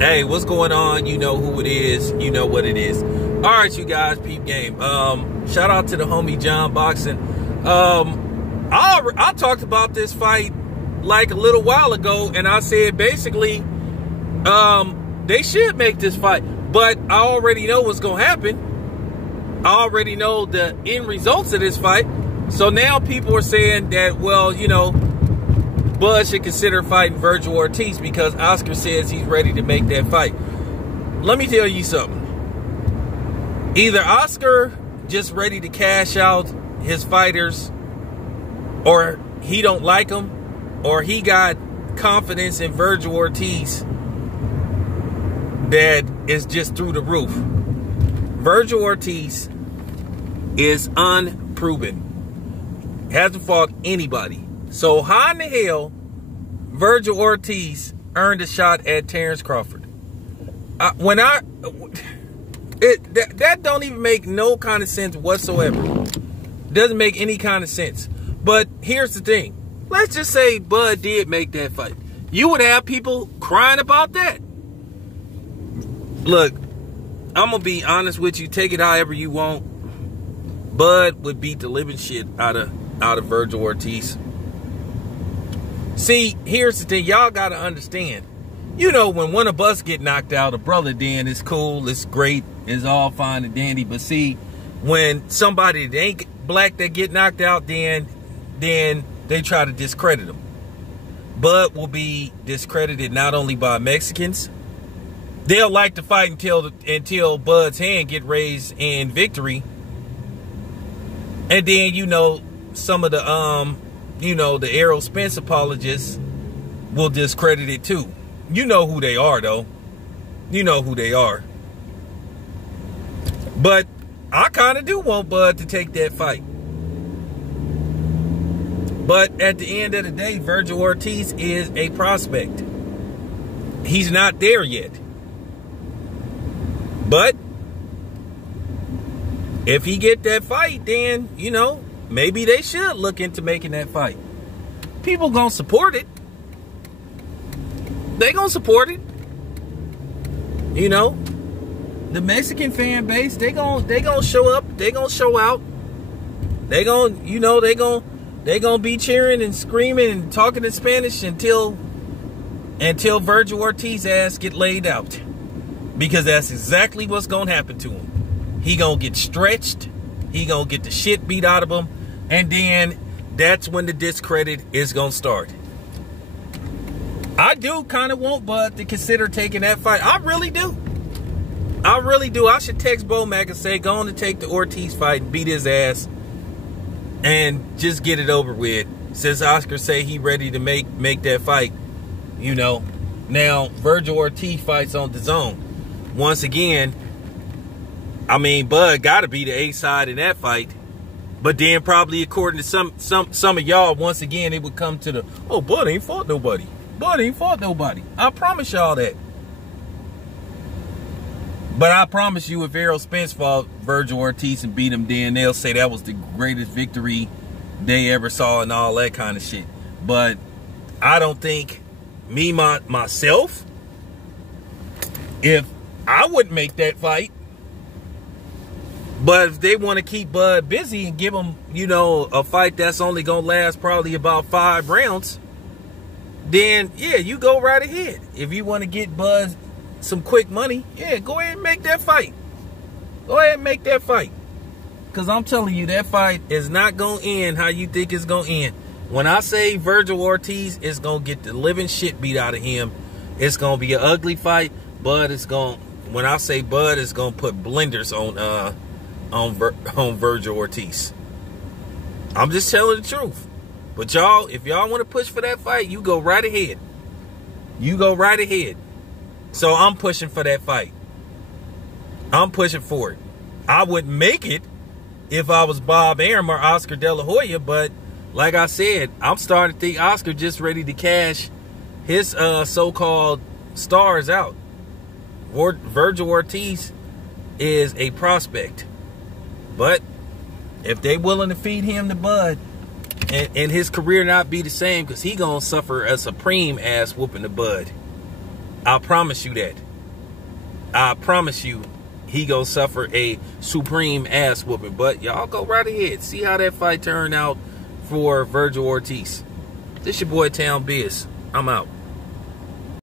Hey, what's going on? You know who it is. You know what it is. All right, you guys, peep game. Shout out to the homie John Boxing. I talked about this fight like a little while ago, and I said basically they should make this fight. But I already know what's going to happen. I already know the end results of this fight. So now people are saying that, well, you know, Bud should consider fighting Vergil Ortiz because Oscar says he's ready to make that fight. Let me tell you something. Either Oscar just ready to cash out his fighters, or he don't like them, or he got confidence in Vergil Ortiz that is just through the roof. Vergil Ortiz is unproven. Hasn't fought anybody. So how in the hell Vergil Ortiz earned a shot at Terrence Crawford? That don't even make no kind of sense whatsoever. Doesn't make any kind of sense. But here's the thing. Let's just say Bud did make that fight. You would have people crying about that. Look, I'm going to be honest with you. Take it however you want. Bud would beat the living shit out of Vergil Ortiz. See, here's the thing. Y'all got to understand. You know, when one of us get knocked out, a brother, then it's cool, it's great, it's all fine and dandy. But see, when somebody that ain't black that get knocked out, then they try to discredit them. Bud will be discredited not only by Mexicans. They'll like to fight until Bud's hand get raised in victory. And then, you know, some of the the Errol Spence apologists will discredit it too. You know who they are, though. You know who they are. But I kind of do want Bud to take that fight. But at the end of the day, Vergil Ortiz is a prospect. He's not there yet. But if he get that fight, then, you know, maybe they should look into making that fight. People gonna support it. They gonna support it. You know, the Mexican fan base, they gonna show up. They gonna show out. They gonna, you know, they gonna be cheering and screaming and talking in Spanish until Vergil Ortiz ass get laid out. Because that's exactly what's gonna happen to him. He gonna get stretched. He gonna get the shit beat out of him. And then that's when the discredit is gonna start. I do kind of want Bud to consider taking that fight. I really do. I really do. I should text Bomac and say, go on to take the Ortiz fight and beat his ass and just get it over with. Since Oscar say he ready to make that fight, you know. Now, Vergil Ortiz fights on DAZN. Once again, I mean, Bud got to be the A side in that fight. But then probably according to some of y'all, once again, it would come to the, oh, Bud ain't fought nobody. Bud ain't fought nobody. I promise y'all that. But I promise you, if Errol Spence fought Vergil Ortiz and beat him, then they'll say that was the greatest victory they ever saw and all that kind of shit. But I don't think myself, if I wouldn't make that fight. But if they want to keep Bud busy and give him, you know, a fight that's only going to last probably about 5 rounds, then, yeah, you go right ahead. If you want to get Bud some quick money, yeah, go ahead and make that fight. Go ahead and make that fight. Because I'm telling you, that fight is not going to end how you think it's going to end. When I say Vergil Ortiz is going to get the living shit beat out of him, it's going to be an ugly fight. Bud is going, when I say Bud is going to put blenders on Vergil Ortiz. I'm just telling the truth. But y'all, if y'all want to push for that fight, you go right ahead. You go right ahead. So I'm pushing for that fight. I'm pushing for it. I wouldn't make it if I was Bob Arum or Oscar De La Hoya, but like I said, I'm starting to think Oscar just ready to cash his so-called stars out. Vergil Ortiz is a prospect. But if they willing to feed him to Bud and his career not be the same, because he gonna suffer a supreme ass whooping to Bud. I promise you that. I promise you, he gonna suffer a supreme ass whooping. But y'all go right ahead. See how that fight turned out for Vergil Ortiz. This your boy Town Biz. I'm out.